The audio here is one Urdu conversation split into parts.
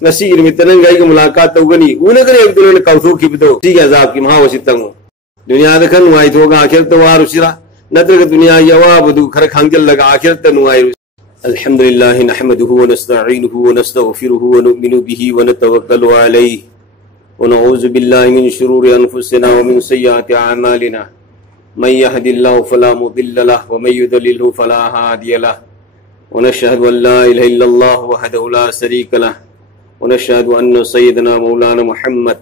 ngasi irmita nang gai mulakat tawgani una kare abdul kawtho kibdo si azab ki maha wasitango dunya da kan wai thoga akhir to waru sira nadra dunya yawabudu khar khangjal laga akhir ta nuai alhamdulillah nahmaduhu wa nasta'inuhu wa nastaghfiruhu wa nu'minu bihi wa natawakkalu alayhi wa na'udzu billahi min shururi anfusina wa min sayyiati a'malina man yahdihillahu fala mudilla lahu wa man yudlilhu fala hadiya lahu wa nashhadu an la ilaha illallah wahdahu la sharika lahu ونشهد أن سيدنا مولانا محمد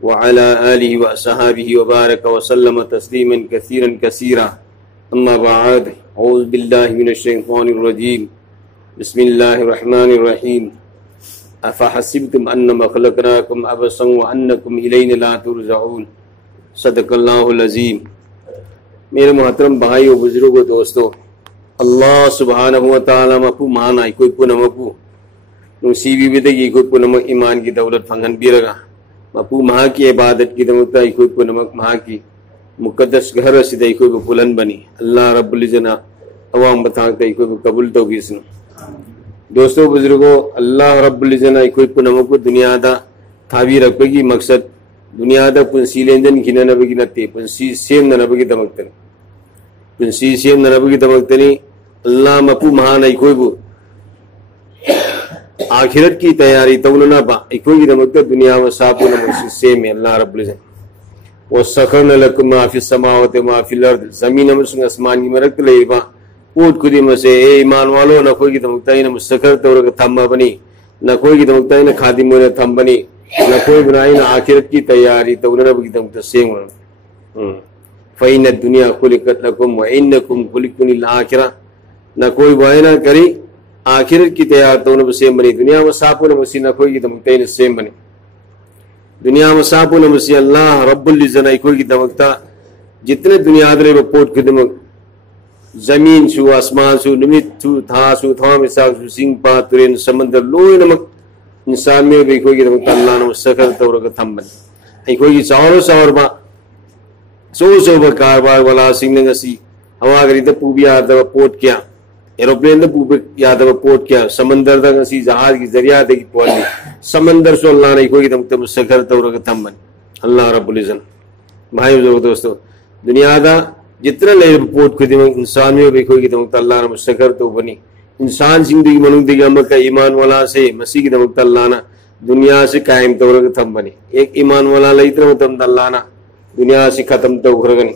وعلى آله وأصحابه وبارك وسلم تسليما كثيرا كثيرا أما بعد أعوذ بالله من الشيطان الرجيم بسم الله الرحمن الرحيم أفحسبتم أنما خلقناكم عبثا وأنكم إلينا لا ترجعون صدق الله العظيم میرے محترم بھائیو بزرگو دوستو اللہ سبحانہ وتعالی مکو مانا کوئی کو نمکو نسی بدگی کوئی کو نمک ایمان کی دولت فنگن بیرگا مپو مہا کی عبادت کی دمتا کوئی کو نمک مہا کی مقدس گھر سیدھا کوئی کو بلند بنی اللہ رب العزت عوام بتاتا کوئی کو قبول تو کسن دوستو بزرگو اللہ رب العزت کوئی کو نمک کو دنیا دا تھاوی رکھے مقصد دنیا دا پنسی لینجن کھینا نبگی نتے پنسی سیم نبگی دمکتنی پنسی سیم نبگی دمکتنی اللہ مپو مہا نہیں کوئی کو آخرت کی تیاری تولنا با کوئی دمکتا دنیا و ساپو نمسی سیم اللہ رب العزت وَسَخَرْنَ لَكُمْ مَا فِي السَّمَاوَاتِ وَمَا فِي الْأَرْضِ زمین مسنگ اسمان کی مرکت لئے با پوٹ کدی مسے اے ایمان والو نہ کوئی کی دمکتا ہی نہ مسخر تورک تھمبا بنی نہ کوئی کی دمکتا ہی نہ خادم ہونے تھم بنی نہ کوئی بنائی نہ آخرت کی تیاری تولنا با کی دمکتا سیم فَإِنَّ الدُّنْيَا خُلِقَتْ لَكُمْ وَإِنَّكُمْ خُلِقْتُمْ لِلْآخِرَةِ نہ کوئی وائنہ کری آخرت کی تیار تو نہ سیم بنی دنیا میں ساپو نہ مسی نہ کوئی کی دمکتا نہ سیم بنی دنیا میں ساپو نہ مسی اللہ رب العزت کوئی کی دمکتا جتنے دنیا درے پوٹ کی دمک زمین سو آسمان سو نمت سو تھا سو تھوا میں ساک سو سنگ پا ترین سمندر لوئی نمک انسان میں بھی کوئی کی دمکتا اللہ نہ سکر تورک تھم بنی کوئی کی ساور با سو با کاربار والا سنگ نگسی ہوا گری تا پوبی آتا پوٹ کیا ایروپلین دا پوپے یاد پوٹ کیا سمندر دا کسی جہاز کی ذریعہ دے کی پولی سمندر سو اللہ نے کوئی دمکتا مسکر تورک تھم بنی اللہ رب العزت بھائی دوستو دنیا دا جتنا لے پوٹ کو دمک انسان میں بھی کوئی دمکتا اللہ نے مسکر تو بنی انسان زندگی منوک دیگا مکہ ایمان والا سے مسیح کی دمکتا اللہ نے دنیا سے قائم تورک تھم بنی ایک ایمان والا لیتر متمتا اللہ نے دنیا سے ختم تو گھرگنی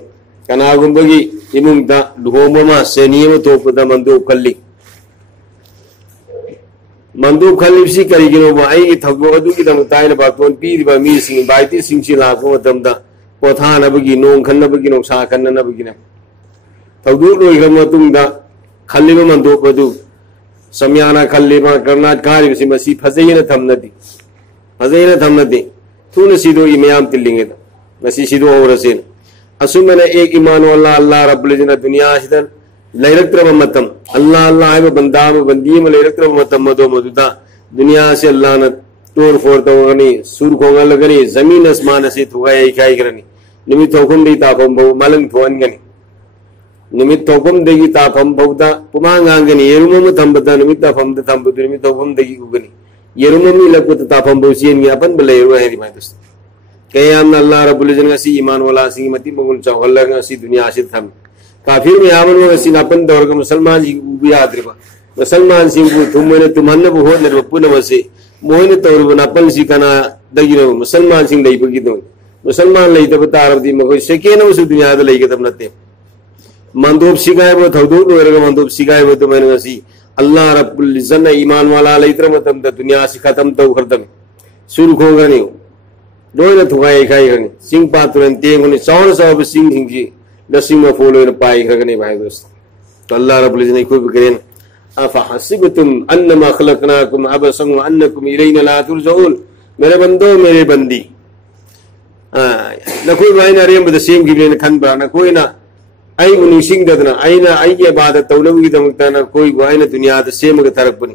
کناغم بگی امم دا دھومما سینیم توپ دا مندوب کھلی سی کری گنو با آئی گی تھگو ادو کی دا متائن باکتون پیر با میر سنگ بایتی سنگ چی لاکو متم دا پوتھا نبگی نون کھن نبگی نون سا کھن نبگی نب تھگو روی گمتون دا کھلی با مندوب ادو سمیانا کھلی با کرنات کاری بسی مسیح فضینا تھم ندی تو نسیدو ایمیام تلنگی دا مسیح سیدو ہو رسین اسمنا ایک ایمان واللہ اللہ رب العزت دنیا شدن لیرک ترم متم اللہ اللہ ہے بندام بندیم لیرک ترم متم مدو مدودا دنیا سے اللہ نے تور فورتا ہوگنی سور کھونگا لگنی زمین اسمان سے تھوگا ایک آئی کرنی نمیت حکم دی تاپم بھو ملنگ تھوان گنی نمیت حکم دیگی تاپم بھو دا پمانگ آنگنی یرمم تھمبتا نمیت تاپم دا تھمبتا نمیت حکم دیگی گنی یرممی لگو تاپم بھو سین گی اپن بلے رو ہے دیمائی دوست قیام اللہ رب العزت سی ایمان والا سی متی مگن چاو اللہ سی دنیا سے تھم کافر میں آمن وہ سی اپن دور کا مسلمان جی بھی یاد رہا مسلمان سی کو تم نے تمہن بہو نے رب نے وسے موہن تور بنا اپن سی کنا دگی نو مسلمان سی لئی بگی دو مسلمان لئی تب تعارف دی مگو شکے نو اس دنیا دے لئی کے تب نتے مندوب سگائے وہ تھو دو رگا مندوب سگائے وہ تو میں نے سی اللہ رب العزت ایمان والا لئی تر متم دنیا سے ختم تو کردم سور کھونگا نہیں دوئے نہ تھوائے کھائی کرنی سنگ پاترین تینگ ہونی ساؤن صاحب سنگ سنگ جی لسنگ میں فولوئے نہ پائی کرنی بھائی دوست تو اللہ رب العزت نے کوئی بھی کریں افحسبتم انما خلقناکم عبثا وانکم الینا لا ترجعون میرے بندو میرے بندی نہ کوئی بھائی نہ ریم بدا سیم کی بلین کھن برا نہ کوئی نہ ای انہی سنگ ددنا ای نہ ای عبادت تولوی کی دمکتا نہ کوئی بھائی نہ دنیا دا سیم کا ترک بنی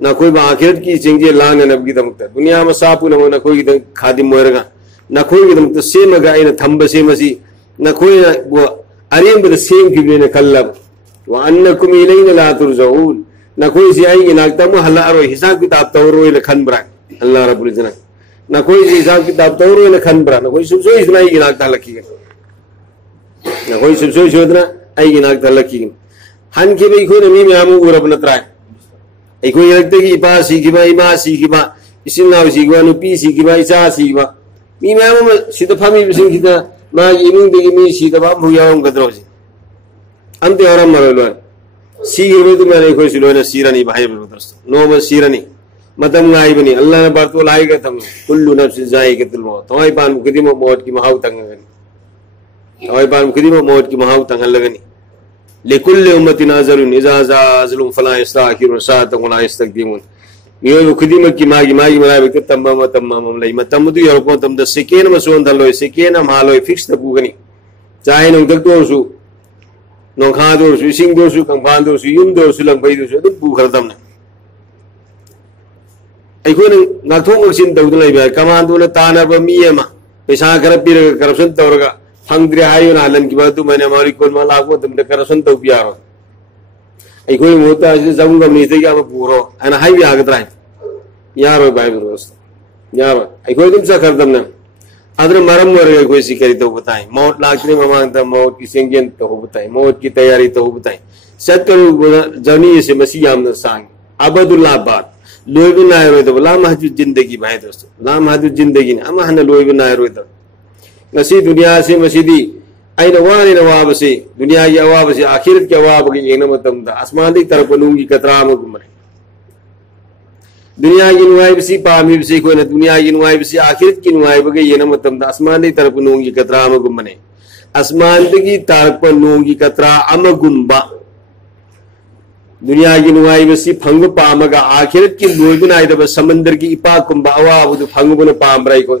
نہ کوئی با آخرت کی چنگی اللہ نے نبی دمکتا دنیا میں ساپو نہ کوئی خادم موئرگا نہ کوئی دمکتا سیم گا اینا تھمب سیم سی نہ کوئی اریم بدا سیم کی بلین کلب وَأَنَّكُمْ إِلَيْنَ لَا تُرْجَعُونَ نہ کوئی سی آئی اناکتا محلہ ارو حساب کتاب تاوروئی لکھن برا Allah Rabbul Izzat na koi hisab kitab tawro na khanbra na koi subso isna ai ginak talaki na koi subso isodna ai ginak talaki han ke bai ko na mi amu urab na trai ai ko yakte ki pa si ki ba ima si ki ba isin naw si ki ba nu pi si ki ba isa si ki ba mi amu sida phami bisin kita ma inung de mi sida ba mu yaum gadro ji ante aram maralo si irbedu mane ko silona sirani bhai dosto no ba sirani matam ngai bani Allah na barto lai ga tam kullu nafsin zaiqatul maut toy ban mukdimo maut ki mahaw tangani toy ban mukdimo maut ki mahaw tangal lagani likulli ummatin azalun iza azalun fala yastakiru sa'atan wala yastakdimun niyo mukdimo ki magi malai bi tamma tamma lai matam du yor ko tam da seken ma son daloy seken am haloy fix da bugani chai no dak do su no kha do su sing do su kang ban do su yum do su lang bai do su du bu khar dam na ai ko na thong sin do lai ba kaman do na ta na ba mi ma pesa kar pir corruption tawra phangdri ayo na lan ki ba tu maine mari ko ma la ko tum de corruption to piaro ai ko mo ta jam ga mi te ga ma puro ana hai ya ga drai yaro bai do dost yaro ai ko tum sa kar dam na adra maram war ga ko si kari to batai maut lakne ma mang ta maut ki sengen to batai maut ki tayari to batai satru jani se masi yam na sang abadullah bad loy bi na ro to la mahjud zindagi bhai dost la mahjud zindagi na ama hana loy bi na ro to ngasi duniya se masidi aina wani na wa basi duniya ya wa basi akhirat ke wa bagi ena matam da asman di taraf nungi katra ma gumre duniya ki nuai bisi pami bisi ko na duniya ki nuai bisi akhirat ki nuai bagi ena matam da asman di taraf nungi katra ma gumne asman di taraf nungi katra ama gumba duniya ki nuai bisi phang pamaga akhirat ki loy bi na ida samandar ki ipa kumba awa bu phang bu na pamrai ko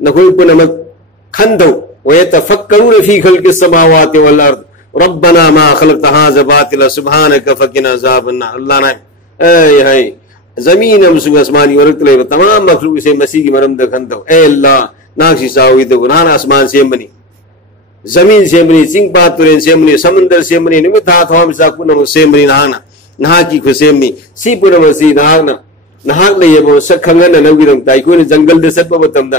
نقول كنا خندوا ويتفكرون في خلق السماوات والارض ربنا ما خلقت هذا باطلا سبحانك فقنا عذاب النار اللہ نے اے ہے زمین مسو آسمانی ورت لے تمام مخلوق سے مسیح کی مرم دکھندو اے اللہ ناکسی ساوی تو گناہ آسمان سے بنی زمین سے بنی سنگ پاتورین سے بنی سمندر سے بنی نمتا تھوام ساکونا سے بنی نہانا نہا کی خسے بنی سی پورا مسیح نہانا نہاک لے یہ بہت سکھنگا ننوی رمتا ایکوئی جنگل دے سب بتم دا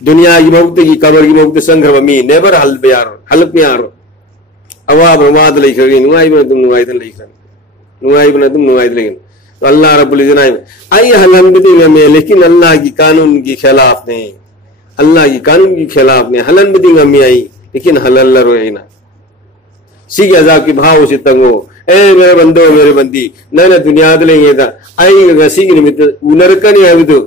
دنیا کی موت کی قبر کی موت سنگھر می نیبر حلب یار حلب یار اواب رواد لے کر نوائی بنا تم نوائی دن لے کر نوائی بنا تم نوائی دن لے کر تو اللہ رب العزت آئی حلال بدیں میں لیکن اللہ کی قانون کی خلاف نہیں اللہ کی قانون کی خلاف نہیں حلال بدیں میں آئی لیکن حلال روئے نا سیکھ عذاب کی بھاؤ سے تنگو اے میرے بندو میرے بندی نہ دنیا دلیں گے تھا آئی گا سیکھ نمت نرکن ہے تو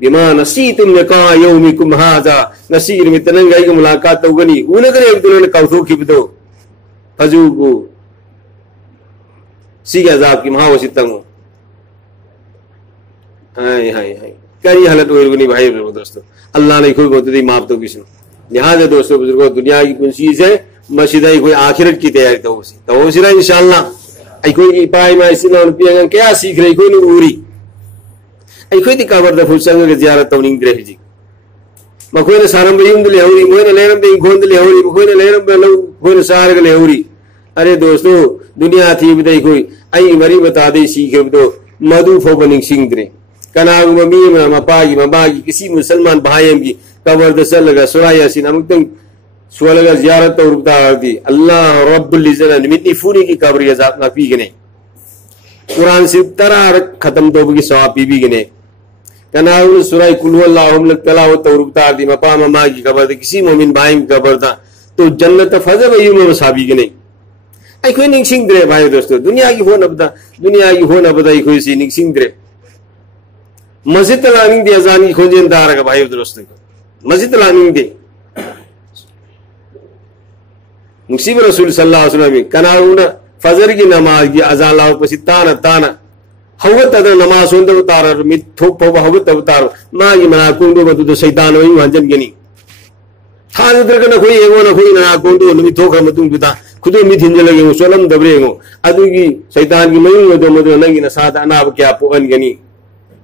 بما نسیتم لقاء یومکم ھذا نسیگ نمت ننگائی کا ملاقات تو گنی اونکن ہے تو نے کوثو کی بدو فذوقو سیکھ عذاب کی بھاؤ سے تنگو ہائے ہائے ہائے کئی حالت ہوئی گنی بھائی دوستو اللہ نے کوئی بہت دی معاف تو کسی لہٰذا دوستو بزرگوں دنیا کی کون چیز ہے مسجد ہے کوئی آخرت کی تیاری تو ہو سرا انشاءاللہ ای کوئی پائی میں اسی نہ پیاں کیا سیکھ رہی کوئی نہیں اوری ای کوئی دی قبر دا فرسنگ کے زیارت تو نہیں درے جی مکوئی نے سارم بیم دے ہوری موئی نے لیرم دے گون دے ہوری مکوئی نے لیرم دے کوئی نے سار کے ہوری ارے دوستو دنیا تھی بدئی کوئی ای مری بتا دے سیکھ تو مدو فو بننگ سنگ درے کناگ میم مپاگی مباگی کسی مسلمان بھائیم کی قبر دسل لگا سورہ یاسین امتن سوالگا زیارت اور ربطہ آگتی اللہ رب العزت نمتنی فونی کی قبر عذاب نہ پی گنے قرآن سے ترار ختم تو بگی ثواب پی بھی گنے کناؤن سورہ کلو اللہ حملک تلاوت اور ربطہ آگتی مقام ماں کی قبر تھا کسی مومن بھائیم کی قبر تھا تو جنت فضب ایوم مسابی گنے ای کوئی نکسنگ درے بھائی دوستو دنیا کی ہو نبدا دنیا کی ہو نبدا ای کوئی سی نکسنگ درے مسجد تلاننگ دی ازان کی کھونجین دار کا بھائی دوستو مسجد تلاننگ دی مصیب رسول صلی اللہ علیہ وسلم کناؤن فجر کی نماز کی ازان لاؤ پسی تانا تانا ہوگت ادھر نماز ہوندہ اتارا میت تھوک پھوبا ہوگت اتارا ماں کی منا کندو با تو شیطان ہوئی وانجن گنی تھا در کنا کوئی ایگو نا کوئی نا کندو نمی تھوک رمتون بتا خودو میت ہنجل لگے گو سولم دبرے گو ادو کی شیطان کی مہین گو دو مدو ننگی نسادا اناب کیا پوئن گنی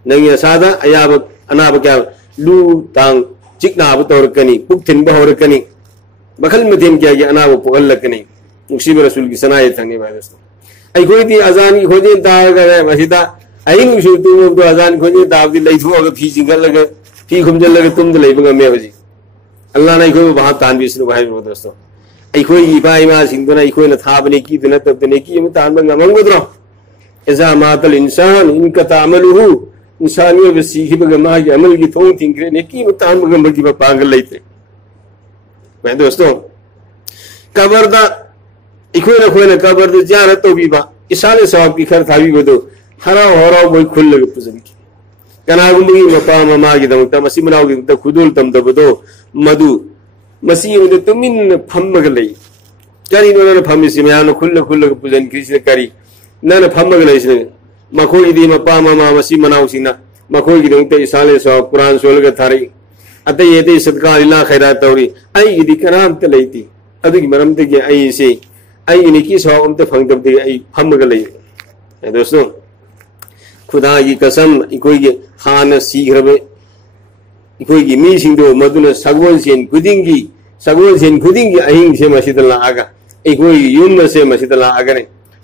ننگی نسادا ایاب اناب کیا لو تانگ چکنا آب تور کنی پکتن بہور کنی بخل مدین کیا گیا اناب پوئن لکنی مصیب رسول کی سنایت تھنگی بھائی دوستو ای کوئی تھی ازان کی کھوجیں تاہر کر رہے مسیدہ این مشورتوں میں تو ازان کھوجیں تاہر دی لئی تھو اگر پھی چنگر لگے پھی کھمجل لگے تم دلائی بگا میں وجی اللہ نے کوئی بہت تانوی سنو بھائی دوستو ای کوئی ایپائی ماں سنگونا ای کوئی نتھاب نے کی دنت تب نے کی یہ تان بنگا منگو درو ازا مات الانسان ان کا تعملو انسانیوں بس سیکھی بگا ماں کی عمل کی تھون تنگرے نے کی تان بگا مگی با پانگل لئی تے بھائی دوستو قبر دا اکوئی نہ کوئی نہ قبر دا زیارت تو بھی با اسال ثواب کی خیر تھاوی بدو ہراو ہراو بوئی کھل لگا پزن کی کناغم بگی مقام ماں کی دمکتا مسیح مناو کی دمکتا خودول تم دبدو مدو مسیح مدو تمین پھمگ لئی کری نو نہ پھمی سی میانو کھل کھل لگا پزن کسی نے کری نہ پھمگ لئی سنے مکھوئی دی مقام ماں مسیح مناو سینا مکھوئی کی دمکتا اسال ثواب قرآن سولگا تھاری اتا یہ تے صدقہ اللہ خیرات توری ای دی کرام تلئی تی ادھو کی مرمتے کی ای سے ای نیکی سواب امتے پھنگتب تے ای پھمگ لئی دوستو خدا کی قسم کوئی کی خان سیکھ ربے کوئی کی می سنگدو مدن سگون سین کھدنگی اہنگ سے مسجد اللہ آگا کوئی یم سے مسجد اللہ آگا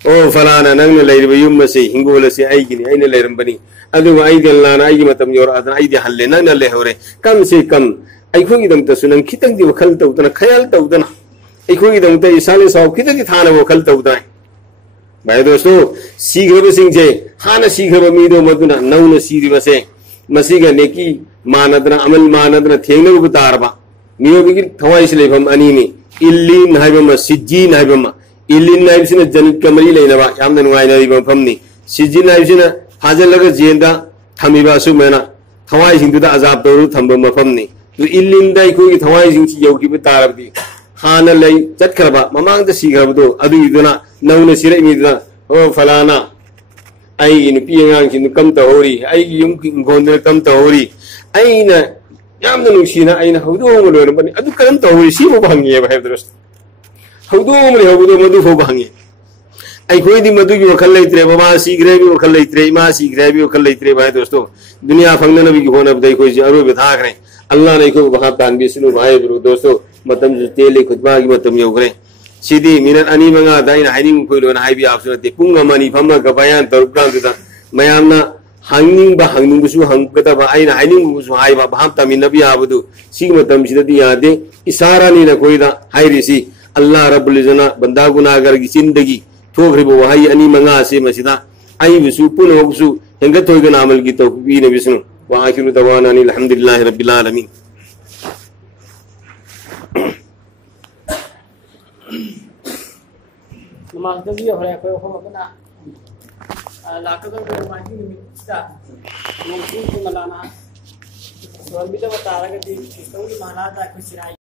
او فلانا ننگ لئی ربے یم سے ہنگول سے ای گنی این لئی رمبنی ادو ای دی اللہ نا ای متم یور آدنا ای دی حل ننگ لئی ہو رہے کم سے کم ای کوئی دم تسنن کتنگ دی وکھلتا اتنا خیالتا اتنا ای کوئی دم تا اسال سواب کتنگ تھانا وکھلتا اتنا بھائی دوستو سیکھ ربے سنگ چھے خانا سیکھ ربے میدو مدنا نون سیدی بسے مسیح کا نیکی ماندنا عمل ماندنا تھینگنو بتا ربا میو بگیر تھوائی سلے فم انیمی اللین نحی بما سجی نحی بما اللین نحی بسینا جنت کمری لئی نبا یامدن نوائی نحی بما فمنی سجی نحی بسینا حاضر لگا زیندہ تھمی باسو مینا تھوائی سنگ دا عذاب دورو تھم بما فمنی تو اللین دائی کوئی تھوائی سنگ چی یو کی بتا رب دی خانا لئی چت کربا ممانگ دا سیکھ رب دو ادو ایدنا نون سیرے میدنا او فلانا ای نو پیانگ چی نو کم تا ہو رہی ای یم کی گوندر کم تا ہو رہی ای نا یامدن نوشینا ای نا حدو ملو ربانی ادو کم تا ہو رہی سی وہ بھانگی ہے بھائی درست حدو ملی حدو مدو فو بھانگی ای کوئی دی مدو کی وکھل لئی ترے بابا سیکھ رہے بھی وکھل لئی ترے ماں سیکھ رہے بھی وکھل لئی ترے بھائی دوستو دنیا فنگنا نبی کی ہونا بدائی کوئی ارو بتھا کریں اللہ نے کوئی بہت تانبی سنو بھائی دوستو متم تیلے خطبہ کی متم یو کریں سیدھی مینن انی منگا دائن حینیم کوئی لون ہائی بھی آپ سنتے پونگا منی پھما کا بیان ترکان دیتا میامنا hangning busu hangkata ba aina haining busu hai ba baham tamin nabi abudu sig matam sidadi yade isara ni na koida hairisi Allah rabbul izana banda gunagar gi zindagi thogribo wahai ani manga se masida ai busu puno busu henga toiga namal gi to bi ne bisnu wa akhiru dawana alhamdulillahi rabbil alamin نماز بھی ہو رہا ہے کوئی اپنا علاقہ کا رومانٹک ملتا منصور کو ملانا اور بھی تو بتا رہا کہ اس کو بھی مانا تھا کچھ رائی